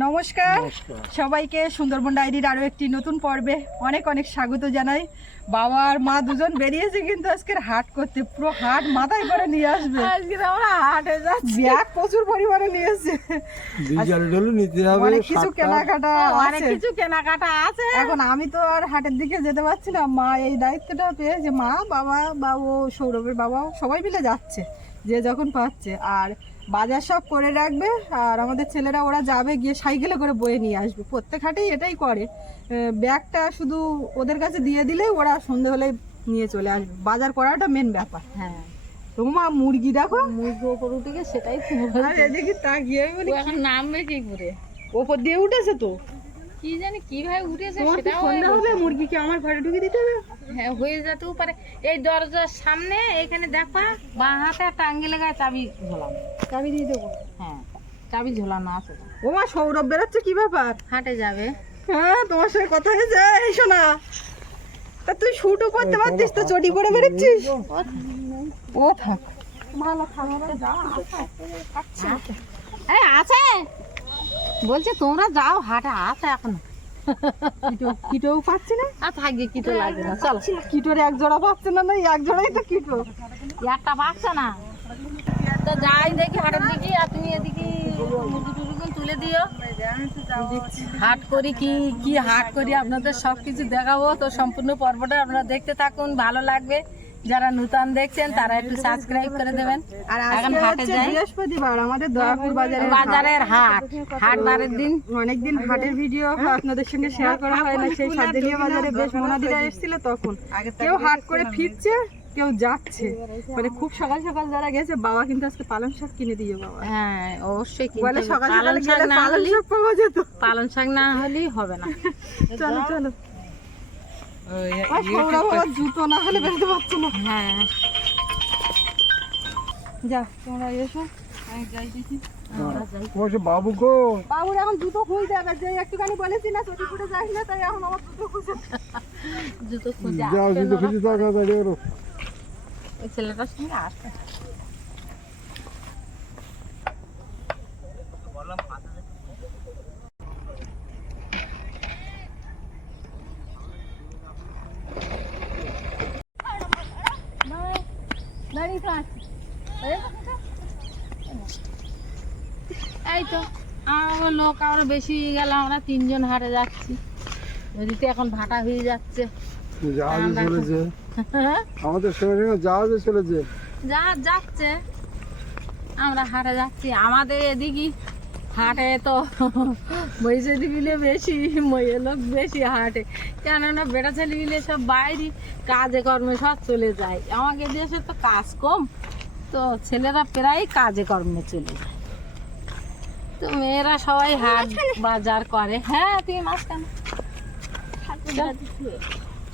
নমস্কার। সবাইকে সুন্দরবন ডায়েরির আরও একটি নতুন পর্বে অনেক অনেক স্বাগত জানাই। বাবা আর মা দুজন বেরিয়েছে কিন্তু আজকের হাট করতে। পুরো হাট মাথায় করে নিয়ে আসবে। আজকে আমরা হাটে যাচ্ছি। ব্যাগ প্রচুর পরিমাণে নিয়ে এসছে ডিজেল ডলু নিতে হবে অনেক কিছু। কেনাকাটা অনেক কিছু কেনাকাটা আছে। এখন আমি তো আর হাটের দিকে যেতে পারছি না। মা এই দায়িত্বটা পেয়ে যে মা বাবা বা ও সৌরভের বাবা সবাই মিলে যাচ্ছে যে যখন পাচ্ছে আর বাজার সব করে রাখবে আর আমাদের ছেলেরা ওরা যাবে গিয়ে সাইকেলে করে বয়ে নিয়ে আসবে। প্রত্যেক হাটেই এটাই করে। ব্যাগটা শুধু ওদের কাছে দিয়ে দিলে ওরা সন্ধে হলে নিয়ে চলে আসবে। বাজার করাটা মেন ব্যাপার। হ্যাঁ। তোমা মুরগি দেখো। মুরগি ওপর উঠে গিয়ে সেটাই এদিকে তাকিয়ে আমি বলি, এখন নামবে কি করে? ওপর দিয়ে উঠেছে তো। কি জানি কীভাবে উঠেছে সেটাও সন্ধ্যা হবে? মুরগিকে আমার ঘরে ঢুকে দিতে হবে? হ্যাঁ হয়ে যেতেও পারে। এই দরজার সামনে এখানে দেখবা বাঁ হাতে একটা আঙ্গেলে গায়ে চাবি ঝোলানো। চাবি দিয়ে দেবো। হ্যাঁ চাবি ঝোলানো আছে। ও মা সৌরভ বেরোচ্ছে কি ব্যাপার? হাটে যাবে। হ্যাঁ তোমার সঙ্গে কথা হয়েছে? এই শোনা। তা তুই শুটও করতে পারতিস তো? চটি পরে বেরোচ্ছিস? ও থাক। ভালো খাবার আছে। বলছে তোমরা যাও হাটে আছে এখন কিটো পাচ্ছি না? আর থাকবে কি তো লাগবে না চলো। কিটোর এক জোড়া পাচ্ছে না না এক জোড়াই তো কিটো। একটা বাচ্চা না। তো যাই দেখি হাটের দিকে আর তুমি এদিকে মুরগি টুরগি তুলে দিও। হাট করি কি কি হাট করি আপনাদের সব কিছু দেখাবো। তো সম্পূর্ণ পর্বটা আপনারা দেখতে থাকুন ভালো লাগবে। যারা নূতন দেখছেন তারা একটু সাবস্ক্রাইব করে দেবেন। আর এখন হাটে যাই। বৃহস্পতিবার আমাদের দয়াপুর বাজারে বাজারের হাট। হাট। বারের দিন। অনেকদিন হাটের ভিডিও আপনাদের সঙ্গে শেয়ার করা হয় না সেই সার্জেলিয়া বাজারে বেশ মোনাদিরা এসেছিল তখন। কেউ হাট করে ফিরছে কেউ যাচ্ছে। মানে খুব সকাল সকাল যারা গেছে বাবা কিন্তু আজকে পালং শাক কিনে দিয়ে বাবা। হ্যাঁ অবশ্যই বলে সকাল পালং সকাল শাক না পালং শাক পাওয়া যেত। পালং শাক না হলেই হবে না। চলো চলো। জুতো না হলে বেরোতে পারছ না। হ্যাঁ। যা তোমরা এসো। আমি যাই দেখি। বাবু গো। বাবুর এখন জুতো খুঁজতে হবে যে একটুখানি বলেছি না চটি ফুটে যাস না তাই এখন আমার জুতো খুঁজে জুতো খুঁজে যাও আসতে খুঁজে থাকা দাঁড়িয়ে ছেলেটার সঙ্গে আসতে এই তো আমার লোক আরও বেশি হয়ে গেল আমরা তিনজন হাটে যাচ্ছি। নদীতে এখন ভাটা হয়ে যাচ্ছে। জাহাজে চলেছে। আমাদের সঙ্গে জাহাজে চলেছে। যা যাচ্ছে। আমরা হাটে যাচ্ছি। আমাদের এদিকে হাটে তো মিলে বেশি মহিলা লোক বেশি হাটে। কেননা বেটা ছেলে মিলে সব বাইরে কাজে কর্মে সব চলে যায়। আমাকে দেশে তো কাজ কম তো ছেলেরা প্রায় কাজে কর্মে চলে যায়। তো মেয়েরা সবাই হাট বাজার করে। হ্যাঁ তুমি মাঝখানে।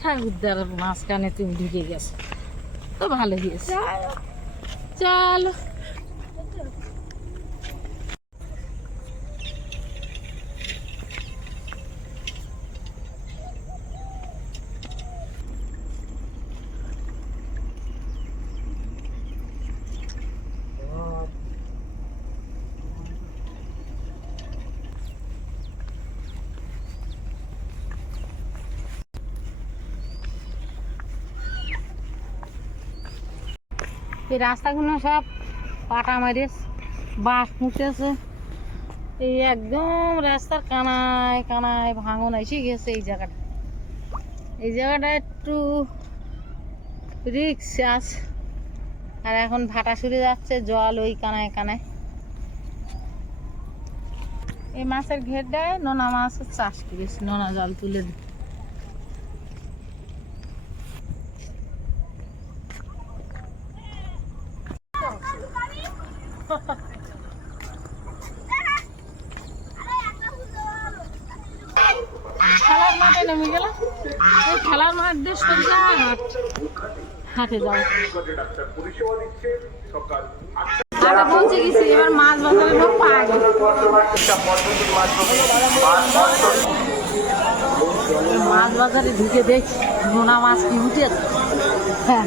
ঠাকুরদার মাঝখানে তুমি ঢুকে গেছো। তো ভালো হয়েছে। চলো। এই রাস্তাগুলো সব পাটা মারিস, বাঁশ মুটেছে এই একদম রাস্তার কানায় কানায় ভাঙন এসে গেছে এই জায়গাটা। এই জায়গাটা একটু রিক্স আছে। আর এখন ভাটা শুরু যাচ্ছে, জল ওই কানায় কানায়। এই মাছের ঘেরটায় নোনা মাছের চাষ করেছি নোনা জল তুলে দিই দিয়ে সোজা এবার মাছ বাজারে মাছ বাজারে ঢুকে দেখি নোনা মাছ কি উঠে হ্যাঁ।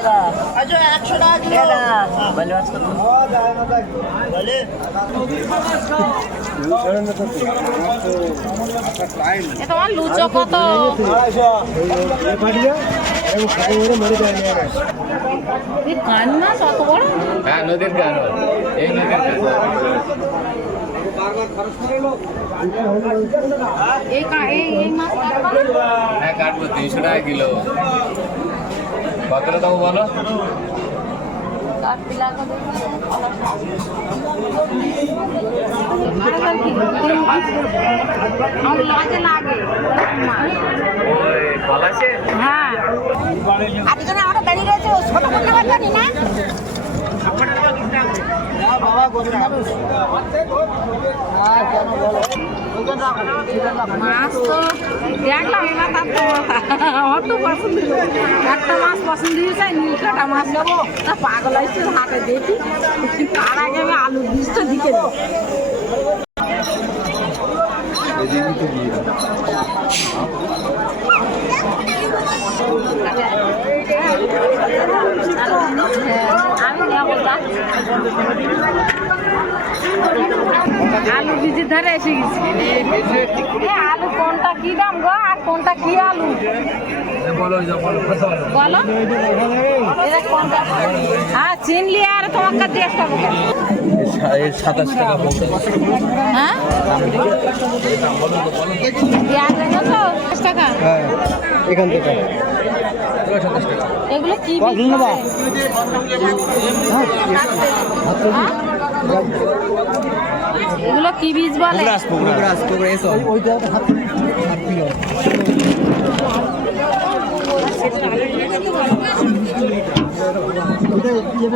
হ্যাঁ। তা কাটাবালি কত এ তোমার লুচো কত বড়? হ্যাঁ নদীর গান এই নদীর গান এই কা- এই এই মাছ কাটবা না? হ্যাঁ কাটবো তিনশো টাকা কিলো। কতটা দেবো বলো হ্যাঁ। আজকে আমরা দাঁড়িয়ে রয়েছে ছোট করতে পারবেন না? মাছ তো দেখলাম এবার তার তো আমার তো পছন্দ একটা মাছ পছন্দ হয়েছে মাছ নেব। তা পাগল হয়েছে হাতে দেখি। তার আগে আমি বীজটা দিকে দেবো। আলু বীজের ধারে এসে গেছি। আলু কোনটা কি দাম গো? আর কোনটা কি আলু? বলো। হ্যাঁ চিনলি আর তোমাকে দিয়ে খাব সাতাশ টাকা হ্যাঁ টাকা হ্যাঁ এখান থেকে। এগুলো কি বীজ বলে? হ্যাঁ? এগুলো কি বীজ বলে? ওইটা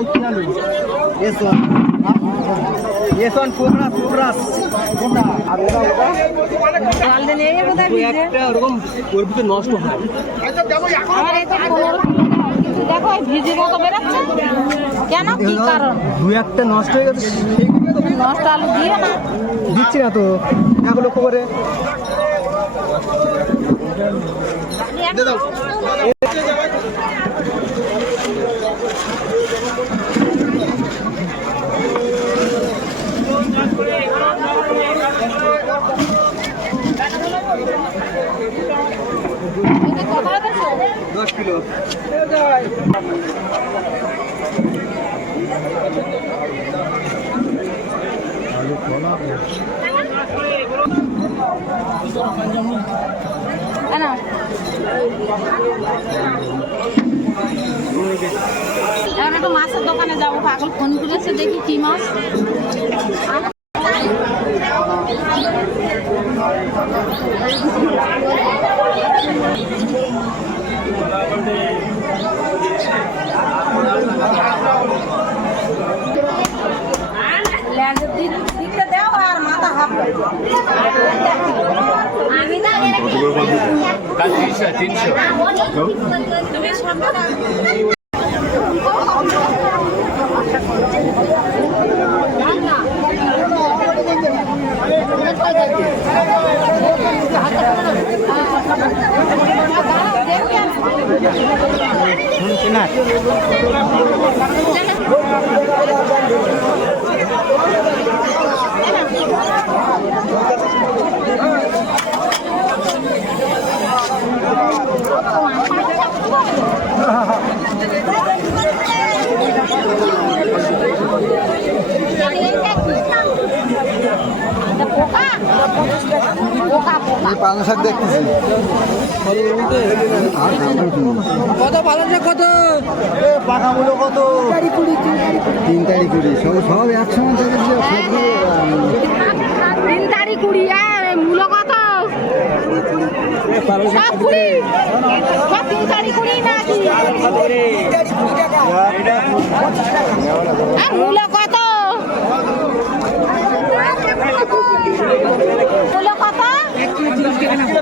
কি আলু? এস আর ওটা ওটা জল দিলে এই বোধহয় ভিজে। একটা ওরকম ওর ভিতরে নষ্ট হয়। আমার এই তো পনেরো কিন্তু দেখো এই ভিজে মতো বেরোচ্ছে কেন কি কারণ দু একটা নষ্ট হয়ে গেছে। নষ্ট আলু দিও না দিচ্ছি না তো। দেখো লক্ষ্য করে এটা কথা হতেছে দশ কিলো কেন এখন একটু মাছের দোকানে যাব, পাগল ফোন করেছে, দেখি কি মাছ। ল্যান্ডের দিকটা দাও আর মাথা হাফ। না কাল তিনশো তিনশো তুমি সামনে শাক দেখতেছি। কত পালং শাক কত? পাকা মূলো কত? তিন তারিখ কুড়ি সব সব একসঙ্গে থাকে যে সবগুলো, আম, তিন তারিখ কুড়ি আর কত? সব কুড়ি? সব তিন তারি কুড়ি নাকি? মূল্য কত মূল্য কত এক কিলো তিরিশ টাকা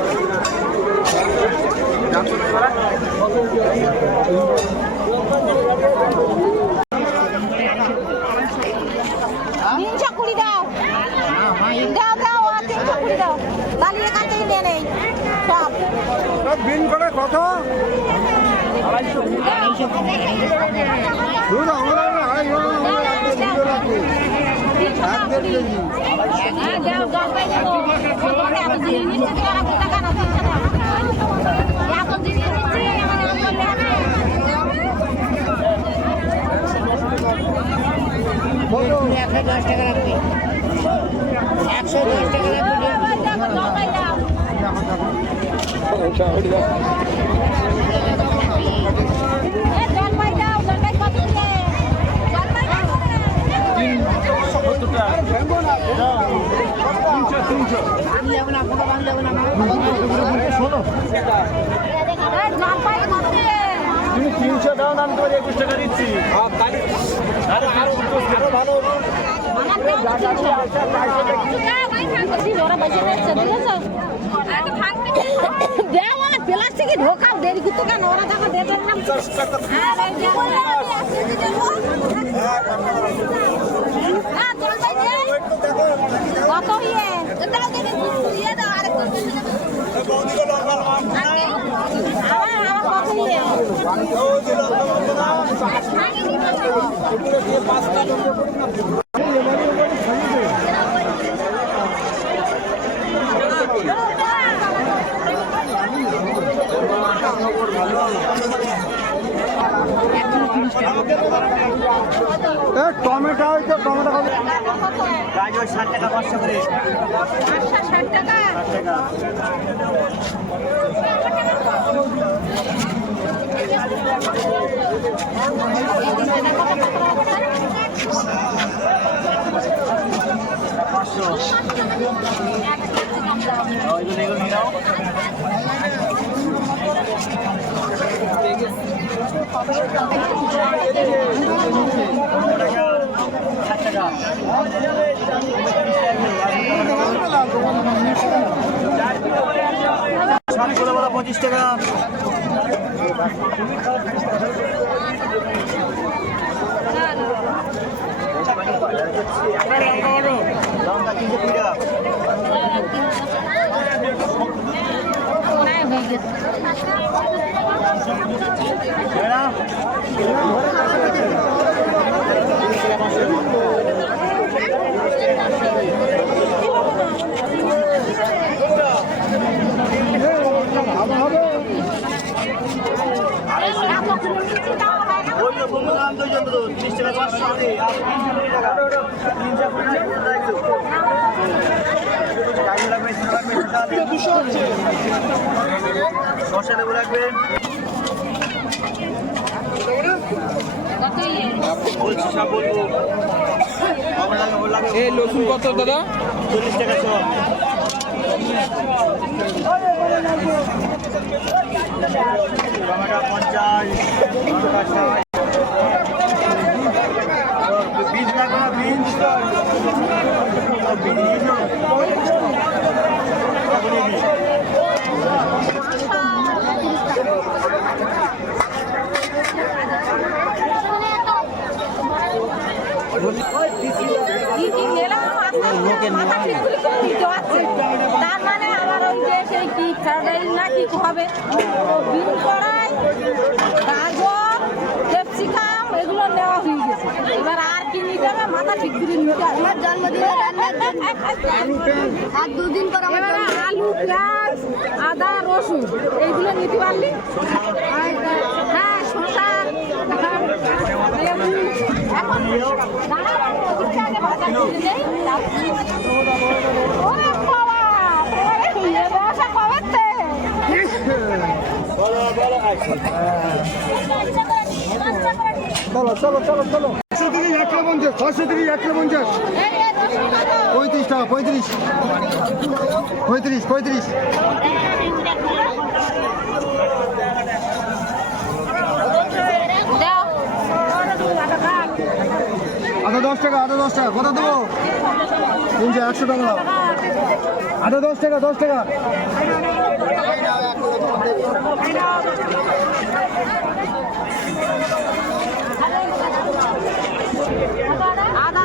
তিনশো কুড়ি দাও। দাও দাও আর তিনশো কুড়ি দাও। তাহলে এখান নিয়ে নেই। সব। দিন করে কত? হ্যাঁ দাও জলপাই দেবো তোমাকে এত জিনিস নিচ্ছে তোমার এত টাকা না তিনশো টাকা এত জিনিস নিচ্ছি আমার এত লেগে জলপাই দাও এ জলপাই দাও জলপাই কত দিয়ে জলপাই দাও এ জলপাই কত দিয়ে তিনশো দাও দাম করে একুশ টাকা দিচ্ছি। দেওয়া প্লাস্টিকে ঢোকাও দেরি। কত ইয়ে দাও আরেকটু বেশি দেবে। আমার আমার কত ইয়ে টমেটো হয়তো টমেটো কত পাঁচশো টাকা পঁচিশ টাকা দেবো লাগবে এই রসুন কত দাদা? চল্লিশ টাকা সব। টমেটো পঞ্চাশ বীজ লাগবে না বীজ? বীজ কি কি নিলাম আস্তে আস্তে মাথা ঠিক করে করে দিতে পারছে। তার মানে আমার ওই যে সেই কি ফ্রাইড হবে। বিন কড়াই গাজর ক্যাপসিকাম এগুলো নেওয়া হয়ে গেছে। এবার আর কি নিতে হবে? মাথা ঠিক করে নিতে হবে। আমার জন্মদিনে রান্নার জন্য আর দুদিন পর আমার আলু পেঁয়াজ আদা রসুন এইগুলো নিতে পারলি? হ্যাঁ লেবু এখন দাঁড়া, আগে বাজার করে দেই, তারপরে- ওরে বাবা, এবারে এ ব্যবসা কবে থেকে? চলো চলো চলো চলো। ছশো তিরিশ একশো পঞ্চাশ ছশো তিরিশ একশো পঞ্চাশ। পঁয়ত্রিশ টাকা পঁয়ত্রিশ। পঁয়ত্রিশ পঁয়ত্রিশ। দাও। আধা দশ টাকা আধা দশ টাকা। কত দেবো? তিনশো একশো টাকা দাও। আধা দশ টাকা দশ টাকা।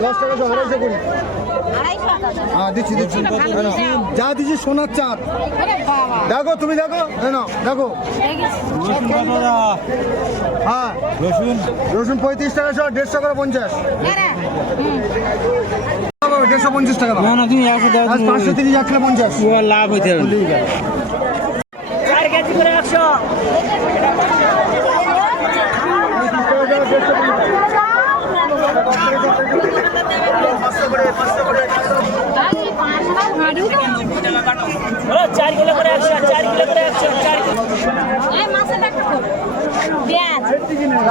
দশ টাকা দাও আড়াইশো করি হ্যাঁ দিচ্ছি দিচ্ছি। যা দিচ্ছি সোনার চাঁদ। দেখো তুমি দেখো এই দেখো। হ্যাঁ রসুন রসুন পঁয়ত্রিশ টাকা সহ দেড়শো করে পঞ্চাশ। হ্যাঁ দেড়শো পঞ্চাশ টাকা না না তুমি একশো দাও পাঁচশো তিরিশ একশো পঞ্চাশ। লাভ হইতে হবে না। এই পাঁচশো টাকা ভাড়ি দাও। এই মাছের একটা কর। পেঁয়াজ আলু কত করে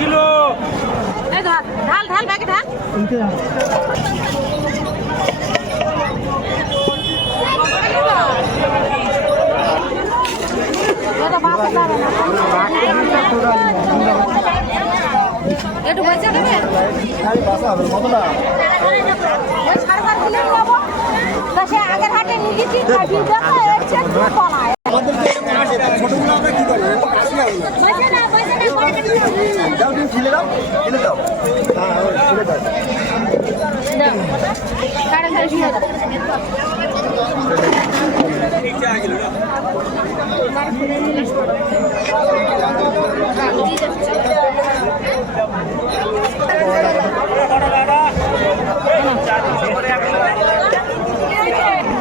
এই ঢাল ঢাল ব্যাগে কিলো দেখো এসছে তলায় বসে না বসে না করে কেটে ছিলে দাও ছিলে দাও। হ্যাঁ কিলো দাও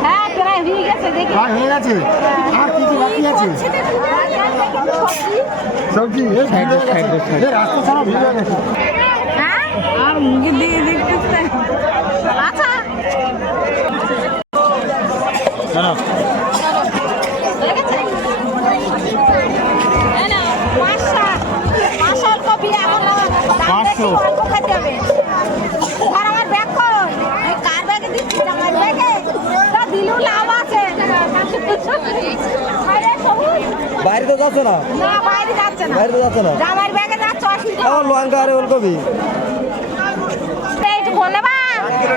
হ্যাঁ হয়ে গেছে? আর হয়ে গেছে আর কি কি বাকি আছে সবজি হয়ে? আর মুখে দিয়ে দেখতে আচ্ছা? পাঁচশো। হবে। দিলেও লাভ আছে। বাইরে তো যাচ্ছে না? না, বাইরে যাচ্ছে না। বাইরে তো যাচ্ছে না? জামাইয়ের ব্যাগে যাচ্ছে, অসুবিধা আমার লঙ্কা আরে ওলকপি? একটু কম নেবা?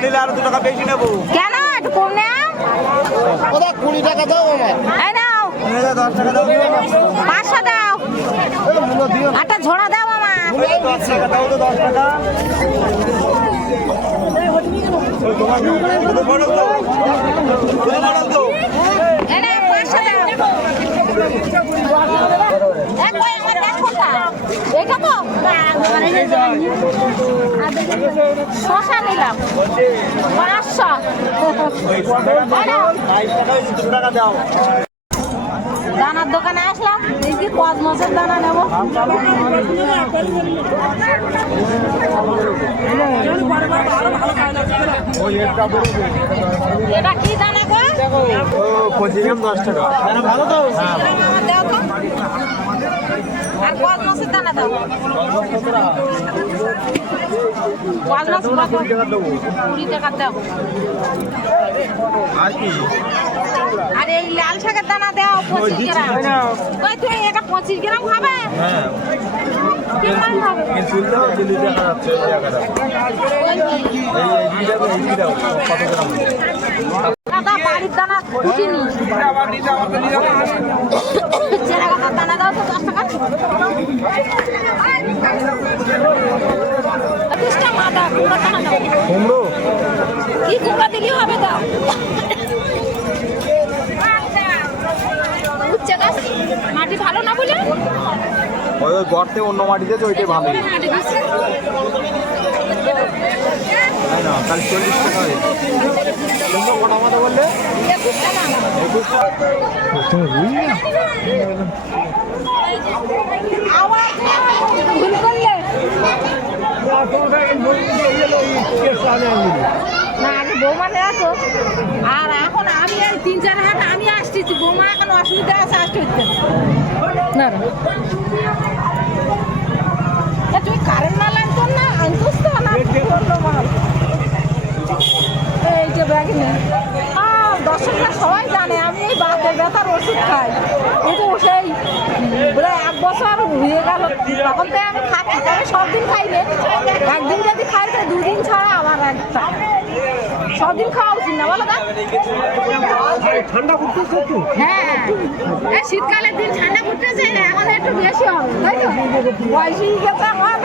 নিলে আরও দু টাকা বেশি নেব। কেন? একটু কম নেও? ওটা কুড়ি টাকা দাও আমার এই নাও, দশ টাকা দাও। পাঁচশো দাও। মূল্য ঝোড়া দাও আমার দশ টাকা দাও তো দশ টাকা। এনে পাঁচশো দাও এক কই আমার দেখ কোনটা? পাঁচশো দানার দোকানে আসলাম কি কস মাছের দানা নেব। এটা কি দানা পঁচিশ দশ টাকা। ভালো তো আমার দাও তো আর কস মাছের দানা দাও কত? কুড়ি টাকা দাও আর এই লাল শাকের দানা দাও পঁচিশ গ্রাম? ওই তুই এটা পঁচিশ গ্রাম খাবে কত কুমড়ো? দানা দাও কুমড়ো কি কুমড়া দিলি হবে দাও উচ্চে গাছ। মাটি ভালো না বলে? ওই গর্তে অন্য মাটি দিয়েছে ওইটাই ভালো। না? চল্লিশ টাকা হয়েছে তোমরা কটা বললে? আগে বৌমা তো। আর এখন আমি এই তিন চার হাট আমি আসতেছি বৌমা এখন অসুবিধা আছে আসতে হচ্ছে না। তুই কারেন্ট মাল না আনতোস তো না করল মাল এই যে ব্যাগ নে আহ, দর্শকরা সবাই জানে আমি এই বাতের ব্যথার ওষুধ খাই কিন্তু সেই প্রায় এক বছর হয়ে গেল তখন থেকে আমি খাচ্ছি তবে সব দিন খাই একদিন যদি খাই তো দুদিন ছাড়া একটা সব দিন খাওয়া উচিত না বলো ঠান্ডা পড়তেছে হ্যাঁ। এই শীতকালের দিন ঠান্ডা পড়তেছে এখন একটু বেশি হবে তাই তো? বয়সী গেছে আমার।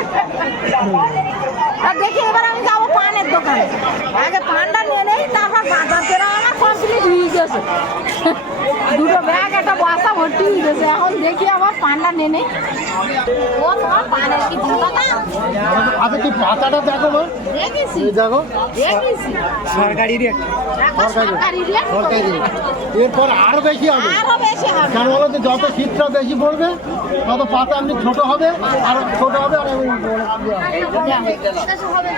আর দেখি এবার আমি যাব পানের দোকানে। আগে পানটা নিয়ে নেই তারপর বাজার করে আমার কমপ্লিট হয়ে গেছে। দুটো ব্যাগ একটা বস্তা ভর্তি হয়ে গেছে। এখন দেখি আবার পানটা নিয়ে নেই ও তোমার পানের কি জুতা না আচ্ছা কি পাতাটা দেখো মা দেখেছি। দেখো। দেখেছি। সরকারি রেট সরকারি রেট সরকারি। এরপর আরও বেশি হবে। আরও বেশি হবে। কেন বলো তো যত শীতটা বেশি পড়বে তত পাতা এমনি ছোট হবে আর ছোট হবে আর হবে।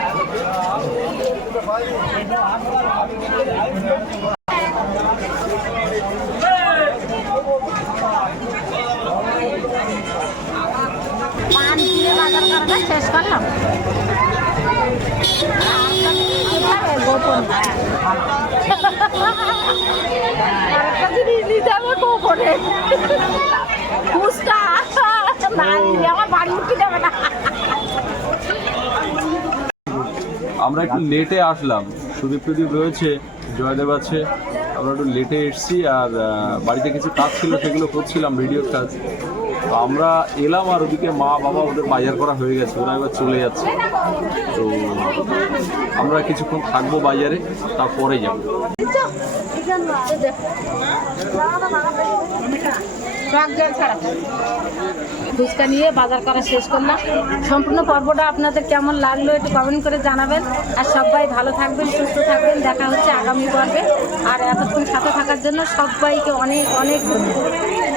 পান কিনে বাজার করাটা শেষ করলাম এবারে আমার একটু লেটে আসলাম। সুদীপ প্রদীপ রয়েছে, জয়দেব আছে। আমরা একটু লেটে এসেছি আর বাড়িতে কিছু কাজ ছিল সেগুলো করছিলাম ভিডিওর কাজ আমরা এলাম আর ওদিকে মা বাবা ওদের বাজার করা হয়ে গেছে, ওরা এবার চলে যাচ্ছে। তো আমরা কিছুক্ষণ থাকব বাজারে, তারপরে যাব। ফুচকা নিয়ে বাজার করা শেষ করলাম। সম্পূর্ণ পর্বটা আপনাদের কেমন লাগল একটু কমেন্ট করে জানাবেন। আর সবাই ভালো থাকবেন, সুস্থ থাকবেন। দেখা হচ্ছে আগামী পর্বে। আর এতক্ষণ সাথে থাকার জন্য সবাইকে অনেক অনেক ধন্যবাদ।